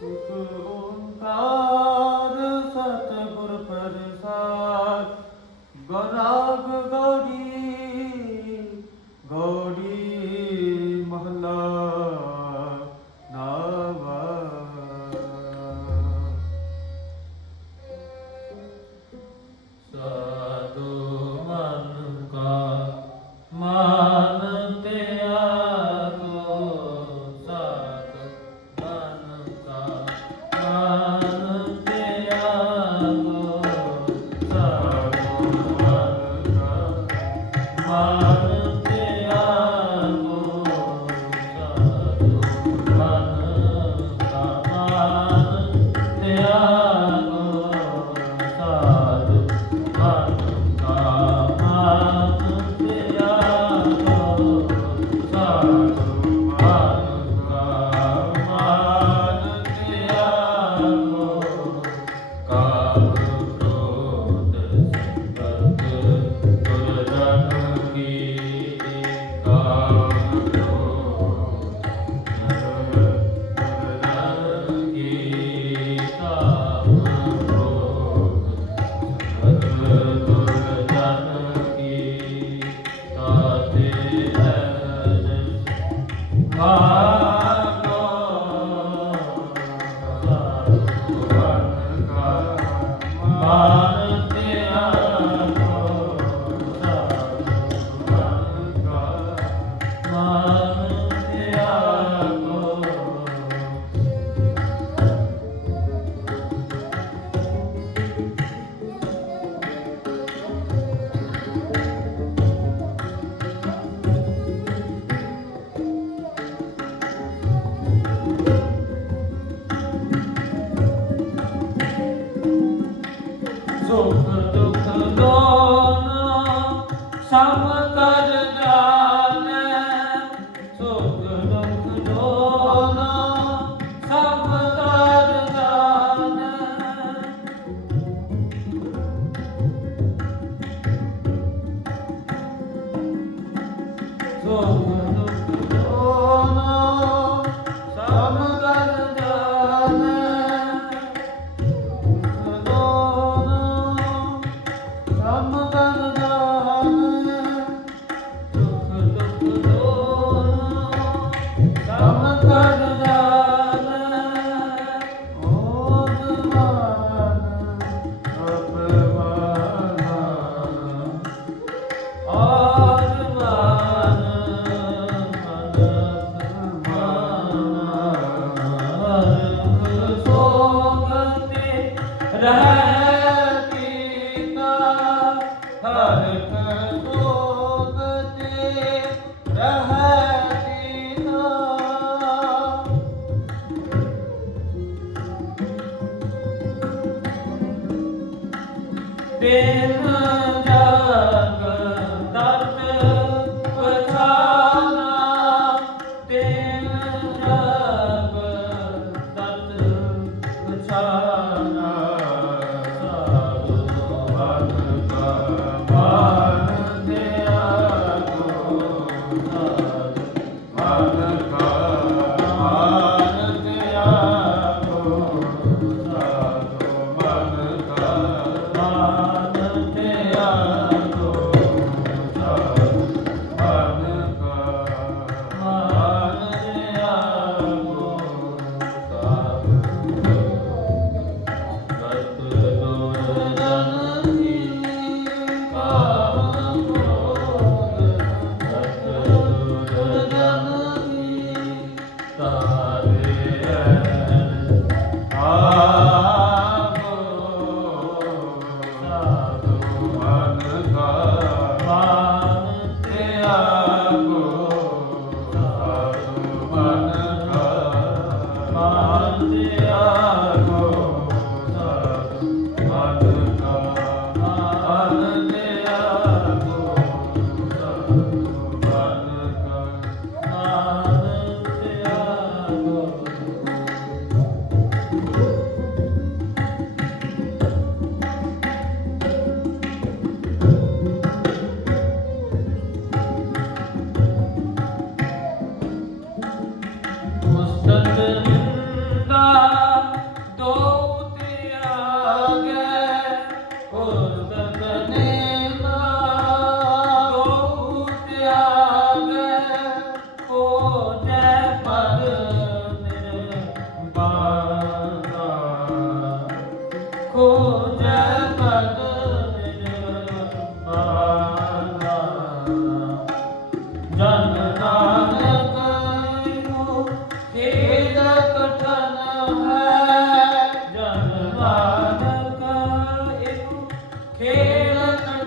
Oh. रहोगे रह